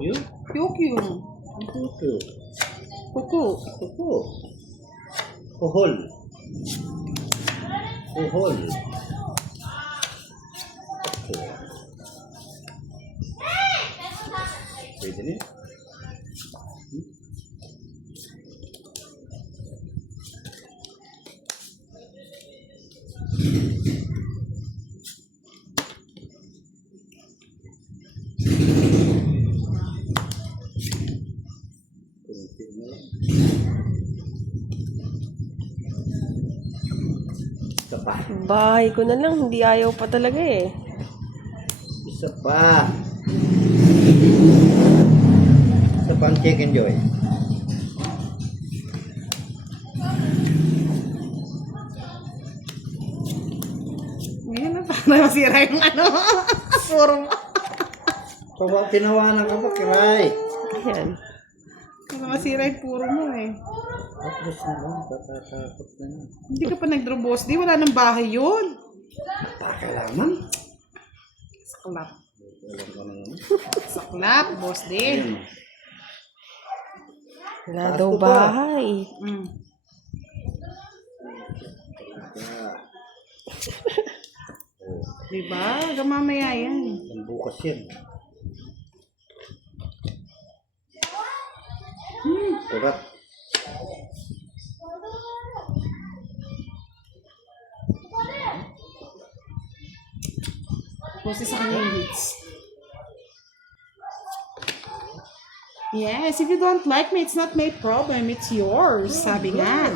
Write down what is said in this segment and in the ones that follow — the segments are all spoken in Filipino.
Tokyo? Tokyo. Tokyo. Kuko. Kuko. Kuhol. Kuhol. Okay. Pwede niya. Isa pa. Bahay ko na lang, hindi ayaw pa talaga eh. Isa pa. Isa pang chicken joy. Ngayon na para masira yung ano. Puro. Pag tinawanan ka pa, kiray. Ayan. Para masira yung puro mo eh. Tapos na lang, patatakot na yan. Hindi ka pa nag-draw, boss. Di, wala nang bahay yun. Pakailaman. Saklap. Alam ko na naman. Saklap, boss din. Wala daw bahay. Mm. Diba? Hanggang mamaya yan. Ang bukas yan. Kurat. Boss, sa kanya yung hits. Yes, if you don't like me, it's not my problem. It's yours. Sabi nga.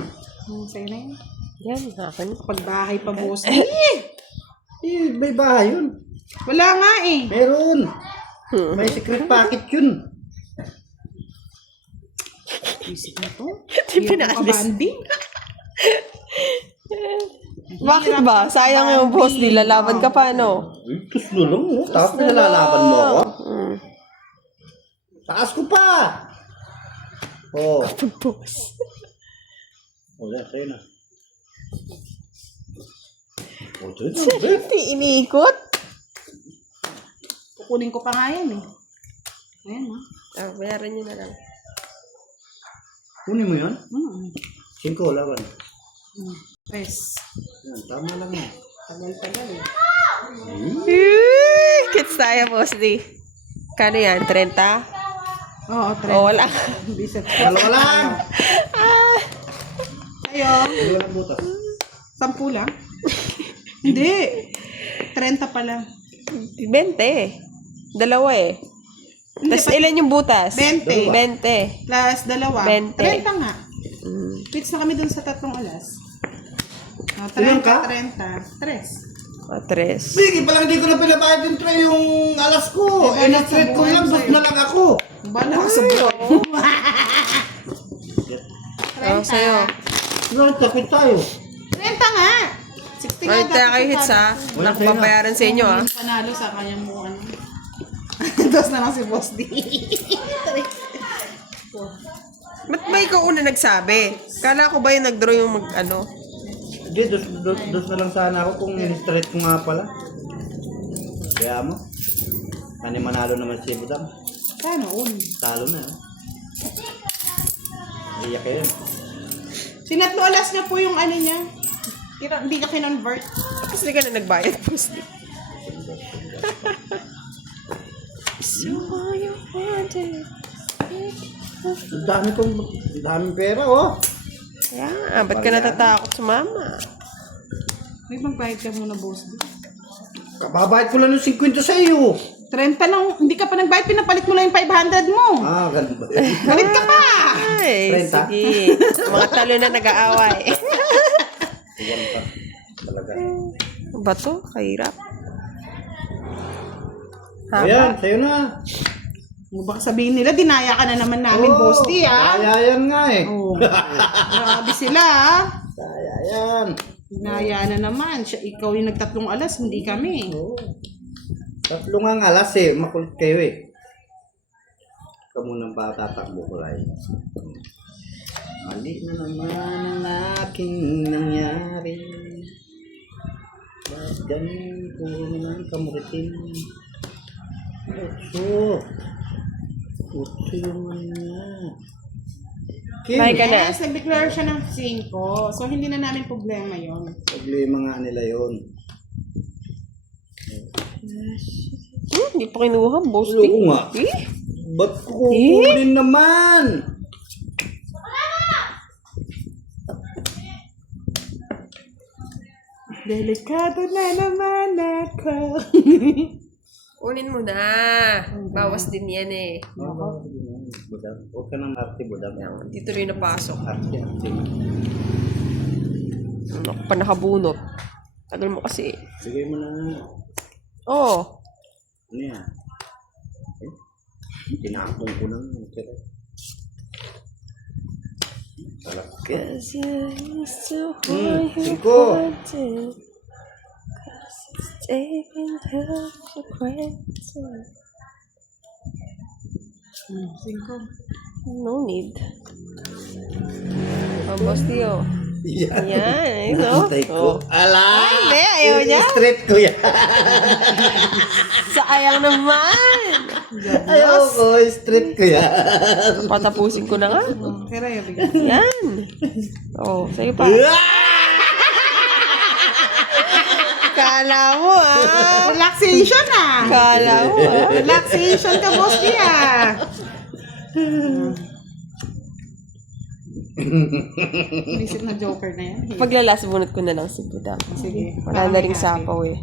Sa'yo na yun. Yan, akin. Pagbahay pa, boss. Eh, may bahay yun. Wala nga eh. Meron. May secret packet yun. Isip na to. Di pinaalis. Kabanding. Bakit ba? Sayang yung boss, nilalaban ka pa, no? Ay, tuslo lang mo. Tapos nilalaban mo ako. Taas ko pa! Oh. Boss. Oh, yan. Sa'yo na. Oh, sa'yo na. Hindi iniikot. Kukunin ko pa nga yan eh. Ayan ha. Ah, bayaran nyo na lang. Kunin mo yun? 5, laban. Yes. Yan, tama lang yan. Tagal-tagal eh. Kits tayo, boss, di. Kano yan? 30? Oo, Oh, wala. Bisit. Dalawa lang! Ayo. Dalawa lang butas. 10 lang? Hindi. 30 pa lang. 20. Dalawa eh. Tapos ilan yung butas? 20. 20. Plus dalawa. 20. 30 nga. Quits na kami dun sa 3 alas. Oh, 30, Ilan ka? 30. 3. O, 3. Sige, palang di ko na pinabayad yung tray yung alas ko. Eh, na-treat ko lang, doon na lang ako. Bala ka sa buhay. Oh, sa'yo. Lahat kapit tayo. 30 nga. 60 nga. Ay, tayo kayo hits ha. Wala Naku, sa'yo na. papayaran sa inyo ha. Yung panalo sa kanyang mukha. Tapos na lang si Boss D. Ba't ba ikaw una nagsabi? Kala ko ba yung nag-draw yung ano? Hindi, dos na lang sana ako kung in-straight ko nga pala. Kaya mo. Kani manalo naman si Budang. Kano? Talo na. Iyak kayo. Sinatlo alas niya po yung ano niya. Hindi ka kinonvert. Tapos hindi ka na nagbayad, boss. So you wanted. Daming pera, oh. Kaya, ba't ka natatakot sumama? May magbayad ka muna, Boss D. Kababayad ko lang ng 50 sa iyo. 30 lang. Hindi ka pa nagbayad. Pinapalit mo lang yung 500 mo. Ah, ganun ba? Galit ka pa! Ay, 30? sige. Mga talo na nag-aaway. Iyan pa. Talaga. Ano ba to? Kahirap. Ayan, sa'yo na. Baka sabihin nila, dinaya ka na naman namin, Boss D, ha? Kaya yan nga eh. Oh. Grabe sila, ha? Kaya yan. Dinaya na naman. Ikaw yung nagtatlong alas, hindi kami. Oo. 3 nga alas eh. Makulit kayo eh. Ikaw munang ba tatakbo ko rin. Mali na naman ang aking nangyari. Ba't ganun ko naman kamuritin? Otso. Putsi yung ano niya. Try ka na. Yes, nag-declare siya ng 5. So, hindi na namin problema yon. Problema nga nila yun. Hindi pa kinuha, boss. Ayoko nga. Eh? Ba't ko kukunin naman? Delikado na naman ako. Kunin mo na. Bawas din yan eh. Budang. Huwag ka nang arte, budang. Dito rin napasok. Arte. Ano pa nakabunot. Tagal mo kasi. Bigay mo na. Oh. Ano yan? Tinapong ko lang. Salak. Cause you used to Hmm, hold you 5. wanted. Cause it's taking help for granted. 5. No need. Oh, boss Tio. Yan. Yan, no? Antay ko. Ala! Hindi, ayaw niya. Straight ko yan. Sayang naman. Ayaw ko. Straight ko yan. Patapusin ko na nga. Pero yung bigyan. Yan. Oh, sa'yo pa. Kala mo ah. Relaxation ah. Kala mo ah. Relaxation ka, boss niya. Visit na joker na yan. Paglalas, bunot ko na lang si Buda. Sige. Wala na rin sapaw eh.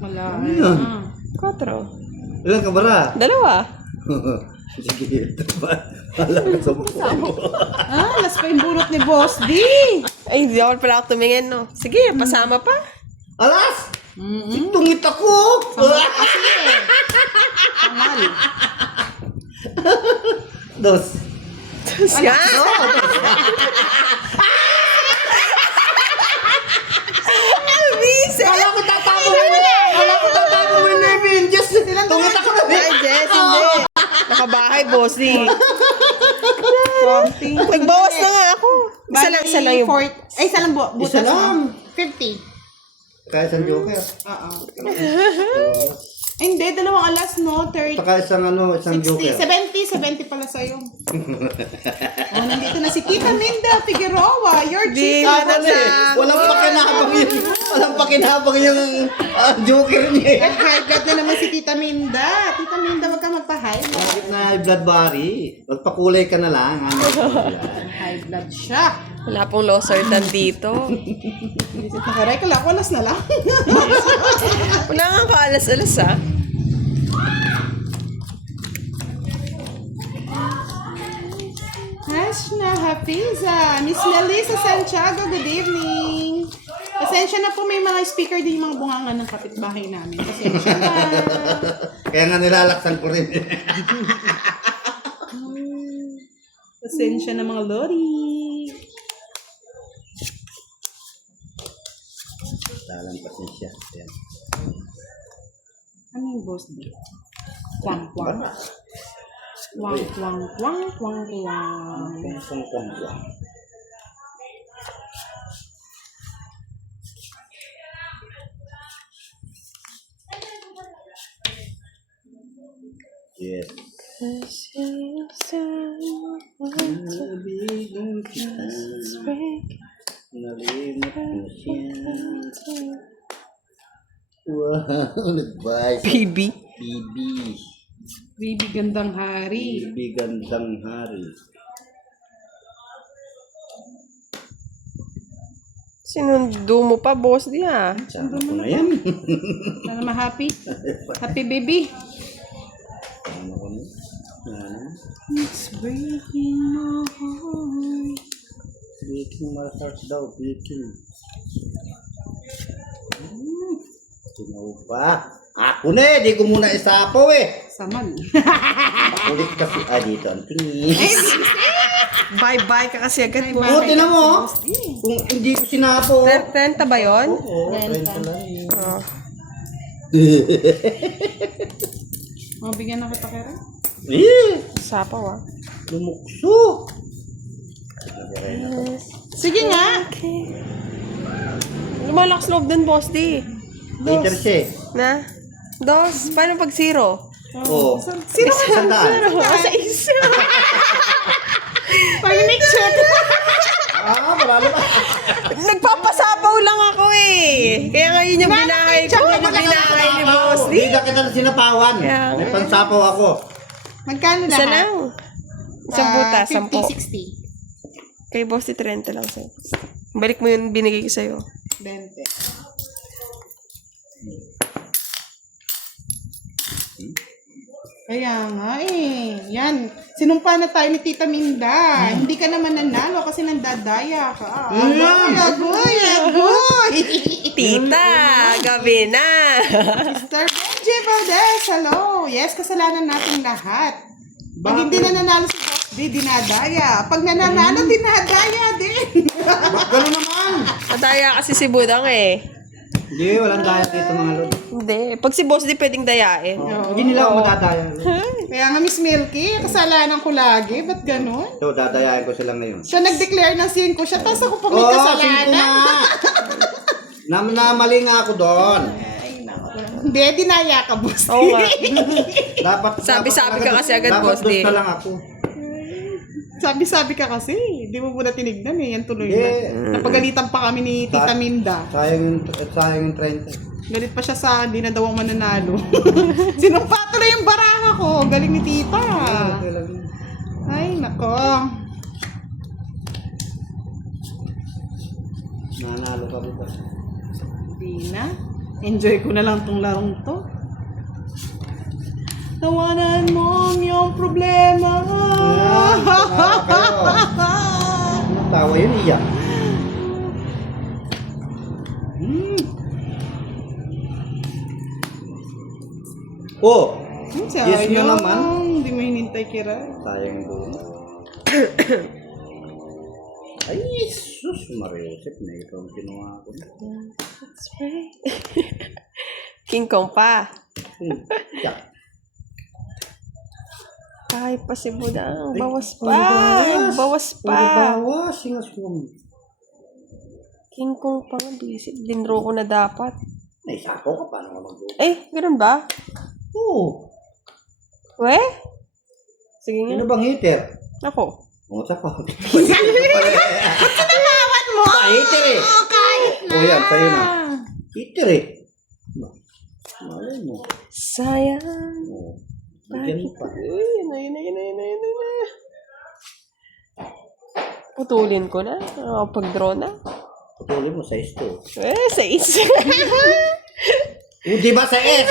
Wala. Ayun. 4. Ilang ka bara? 2. Sige, ito ba? Alam ko sa buhay. Alas pa yung bunot ni Boss D. Ay, hindi ako pala ako tumingin, no? Sige, pasama pa. Alas! Tungit ako! Kamal. Dos. Yan. Alvise! Kala ko tatama mo yung Nevin. Diyos! Tungit ako na. Ay, Jess, hindi. Nakabahay, bossy. Nagbawas na nga ako. Isa lang yung... Ay, isa lang butas. Isa lang. 50. Kaya isang joker. Oo. Ay, hindi, dalawang alas, no? 30. Saka isang 60, joker. 70 pala sa'yo. Oh, nandito na si Tita Minda Figueroa, your Di chief. ba Ano eh, walang pakinabang yung joker niya eh. High blood na naman si Tita Minda. Tita Minda, wag ka magpa-high blood. Bakit na blood body? Magpakulay ka na lang. High blood siya. Wala pong losartan dito. Visit na karay, kalakulas na lang. Wala nga kaalas-alas ah. Hashna Hafiza, Miss Melissa Santiago, good evening. Pasensya na po, may mga speaker din yung mga bungangan ng kapitbahay namin. Pasensya na. Kaya nga nilalaksan ko rin. Pasensya na mga lori. Lalampasin siya. Ayan. Ano yung boss di? Kwang kwang. Kwang kwang kwang kwang kwang. Isang kwangwa. Yes. Nabigong kita. Nalimot mo siya. Wow, nag-bye. Baby. Bibi. Baby gandang hari. Bibi gandang hari. Sinundo mo pa, boss di ah. Sama ko na yan. Sana ma-happy. Happy baby. Sama ko na. Ano? It's breaking my heart. Baking markers daw. Baking. Sinaw pa. Ako na eh. Di ko muna isapaw eh. Saman. Ulit kasi. Ah, dito ang tingin. Bye-bye ka kasi agad po. Oo, tinan mo. Kung hindi ko sinapaw. 30 ba yun? Oo, 30 lang yun. Oh. Mabigyan na kita kera? Eh, Sapaw ah. lumukso. Sige nga. Okay. Lumalakas loob dun, boss di. Later siya eh. Na? Dos, paano pag 0? Oo. Sino ka? Isang daan. Sa isa. Pag-nick check. Marami ba? Nagpapasapaw lang ako eh. Kaya ngayon yung binahay ko. Yung binahay ni Boss D. Hindi ka kita sinapawan. Kaya nga. May pansapaw ako. Magkano Isa lahat? lang. Isang buta, 10. 50, 60. Kay Boss D, 30 lang sa'yo. Balik mo yung binigay ko sa'yo. 20. Kaya nga eh. Yan. Sinumpa na tayo ni Tita Minda. Hindi ka naman nanalo kasi nandadaya ka. Agoy, agoy. Tita, gabi na. Mr. Benji Valdez, hello. Yes, kasalanan natin lahat. Pag hindi na nanalo si Boss D, dinadaya. Pag nananalo, dinadaya din. Ba't gano'n naman? Madaya kasi si Budang eh. Hindi, walang daya dito mga lord. Hindi. Pag si Boss di pwedeng dayain. Hindi nila ako madadaya. Kaya nga, Miss Milky, kasalanan ko lagi. Ba't ganun? So, dadayain ko sila ngayon. Siya nag-declare ng 5 siya, tapos ako pag may Oo, kasalanan. Namali nga ako doon. Hindi, dinaya ka, Boss D. Oo nga. Dapat Sabi-sabi ka kasi agad, Boss D. Dapat doon na lang ako. Sabi-sabi ka kasi. Hindi mo muna tinignan eh. Yan tuloy Hindi. na. Napagalitan pa kami ni Tita Minda. Sayang yung 30. Galit pa siya sa hindi na daw ang mananalo. Sinumpa tuloy yung baraha ko. Galing ni Tita. Okay lang yun. Ay, nako. Nanalo ka dito. Hindi na. Enjoy ko na lang tong larong to. Tawanan mo ang iyong problema. Yan, tumawa kayo. Ano tawa yun, iyak? Oh! Yes nyo naman. Hindi mo hinintay kira. Sayang doon. Ay, sus, Mariusip na ikaw ang kinuha ko. That's right. King Kong pa. Yeah. Kahit pa si Budang. Bawas pa. Bawas. Bawas pa. Bawas, singas mo. King Kong pa nga. Busy. Dinro ko na dapat. Naisako ka, paano ka mag-go? Eh, ganun ba? Oo. We? Sige nga. Ano bang heater? Ako. Oo, saka. Tinatawan mo! Heater eh. Kahit na! O yan, sa'yo na. Heater eh. Malay mo. Sayang. Oo. Bigyan mo pa. Yun na. Putulin ko na. Pag-draw na. Putulin mo sa S2. Sa isa. Di ba sa S?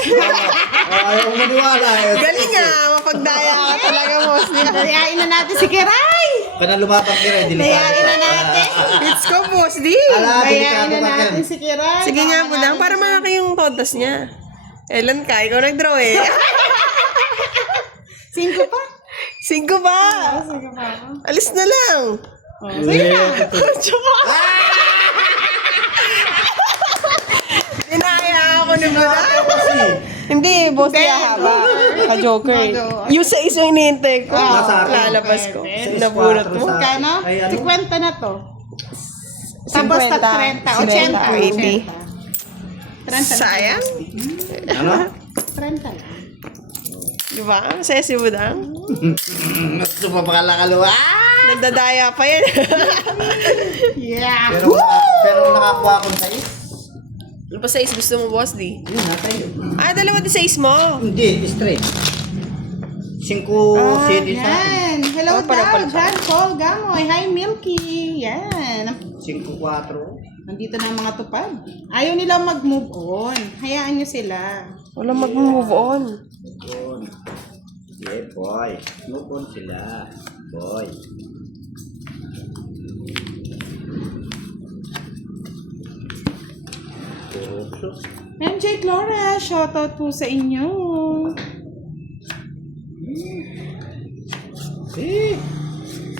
Ayaw mo maniwala eh. Galing ah. Mapagdaya ka talaga, Boss. Dayain na natin si Kiray! Kana lumapang kira, delikado Dayain na pa. natin! Let's go, Boss D. Ala, Dayain delikado na pa natin yan. si Kiray! Sige nga, Budang. Para malaki yung todas niya. Elan ka? Ikaw nag-draw eh. 5 pa? 5 ba? Sige pa. Alis na lang. Sige na! Dinaya ako ni Budang. Kasi, Hindi, Boss D haba. Ka-joker. Yung sa isa hinihintay ko. Nasa akin. Lalabas ko. Pwede. Nabunot mo. Kano? Ay, ano? 50 na to. Tapos 50, 30, 80. 30 Sayang. ano? 30 lang. Diba? Masaya si Budang. Gusto pa pakalakalwa. Nagdadaya pa yan. Yeah! Pero nakakuha akong sa is. Ano pa 6 gusto mo, Boss D? Yun, nasa yun. Ah, dalawa di 6 mo. Hindi, straight. 5 CD sa akin. Yan! Hello Oh, pala, daw, pala. John Paul Gamoy. Hi, Milky! Yan! 5-4. Nandito na ang mga tupad. Ayaw nila mag-move on. Hayaan nyo sila. Wala mag-move on. Yun. Yeah, boy. Move on sila. Boy. Puso. MJ Clora, shoutout po sa inyo.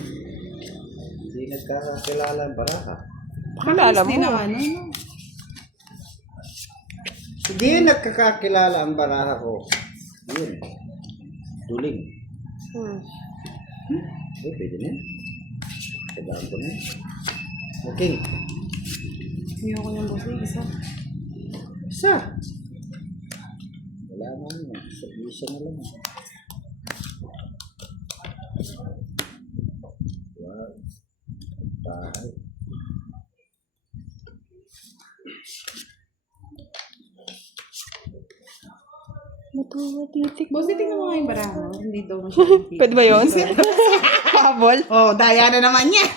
Hindi nagkakakilala ang baraha. Kilala Hindi mo. na ano, no? Hindi nagkakakilala ang baraha ko. Yun. Duling. Pwede na yan. Kailangan ko na yan. Okay. Ayoko niyang boss. Isa. Isa. Wala Yaman mo. Isa na lang. Wow. Tahay. Matititik. Boss, tingnan mo nga yung baraha. Hindi daw masyadong Pwede ba yun? Habol? Oh, daya na naman yan.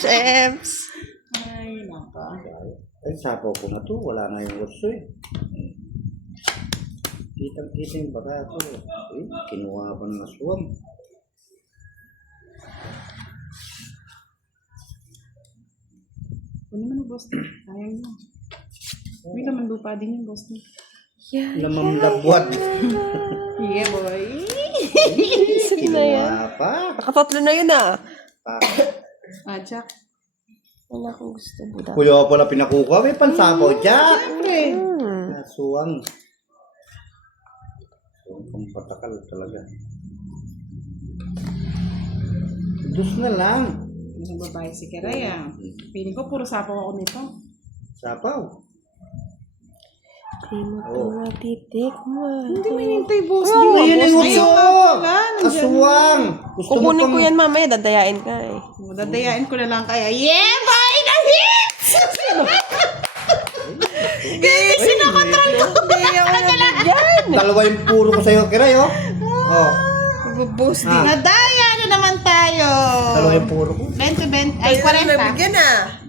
Chefs. Ay, naka. Ay, sapaw ko na to. Wala na yung urso eh. Kitang-kita yung baka ko. Eh, kinuha pa ng aswang. Ano naman, boss? Sayang yun. May laman lupa din yung boss. Yeah. Lamang labwat. Yeah, boy. Kinuha pa. Nakatatlo na yun ah. Ah, Jack. Wala akong gusto, Buda. Kuya pala pinakuha. May pansapaw dyan. Siyempre. Aswang. Aswang pang patakal talaga. Dus na lang. Yung babae si Keray, ah. Piling ko, puro sapaw ako nito. Sapaw. Di mo to matitikman. Hindi mo hinintay, boss. Oh, Di, ayun boss, yung di. urso. Wala, nandyan. Aswang. Gusto mo Kukunin pang... ko yan mamaya, dadayain ka eh. Dadayain ko na lang kaya. Yeah, boy! Na-hit! Guys, sinakontrol ko. Hindi ako nabigyan. Dalawa yung puro ko sa'yo, Kiray, oh. Oh. Buboost din. Nadaya na naman tayo. Dalawa yung puro ko. 20, ay 40. Nabigyan ah.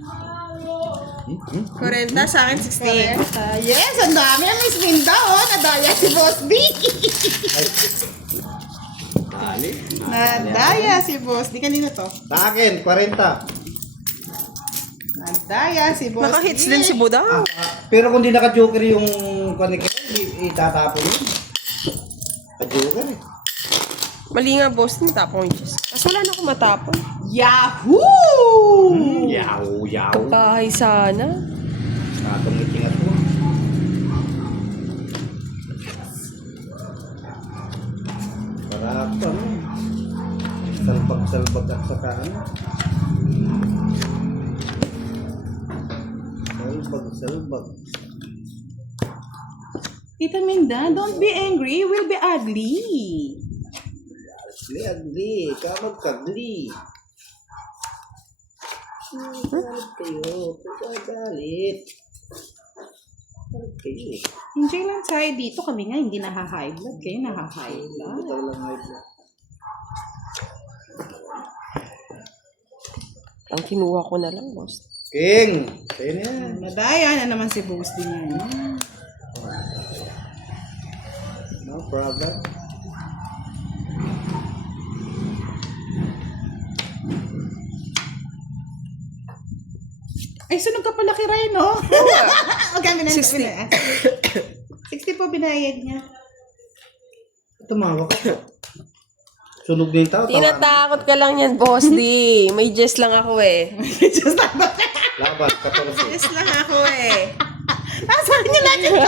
40 sa akin 16. Yes, ang dami. Ang Miss Minda, oh. Nadaya si Boss D. Dali. Nadaya si Boss D. Kanino to? Sa akin, 40. Nadaya si Boss Naka-hits D. din si Buda. Pero kung di naka-joker yung kanikita, itatapon yun. Ka-joker eh. Mali nga boss, tapong yung Diyos. Kasi wala na akong matapon. Yahoo! Yaw. Kapahay sana. Katong itingat ko. Sarap pa, no? Salbag at saka ano? Salbag. Tita Minda, don't be angry. We'll be ugly. Agli. Kamag kagli. Galit kayo. Pagkagalit. Galit kayo eh. Enjoy lang tayo dito. Kami nga hindi naha-high blood. Kayo naha-high blood. Ito lang may blood. Ang kinuha ko na lang boss. King! Sa'yo na yan. Nadaya na naman si Boss din yan. No problem. Ay, sunog ka pala kay Ray, no? Magkami na 60. 60 po binayad niya. Tumawag ako. Sunog na yung tao. Tinatakot ka lang yan, boss D. May Jess lang ako eh. Just like that. Laban, 14. Jess lang ako eh. Nasaan niya lang yung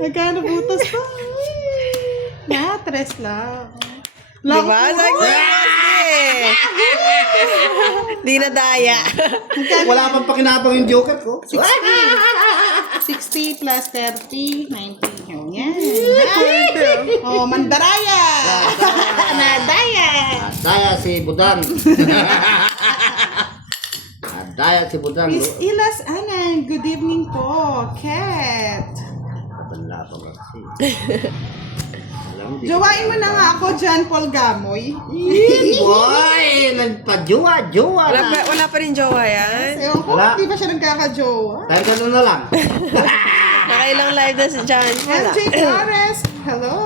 Magkano butas to? Na-tres lang. Diba? Sabi ko, boss D eh. Di na daya. Wala pang pakinabang yung joker ko. 60 plus 30, 90. Yun yan. Oh, Mandaraya. Nadaya. Daya si Budang. Daya si Budang. Miss Ilas Anan, good evening po. Kat. Matanda pa kasi. Alam, di Jowain mo na nga ako, John Paul Gamoy. Boy! Nagpa-jowa na. Wala pa rin jowa yan. Ewan ko, Wala. hindi ba siya nagkaka-jowa? Dahil ganun na lang. Nakailang live na si John. Wala. MJ Flores, hello.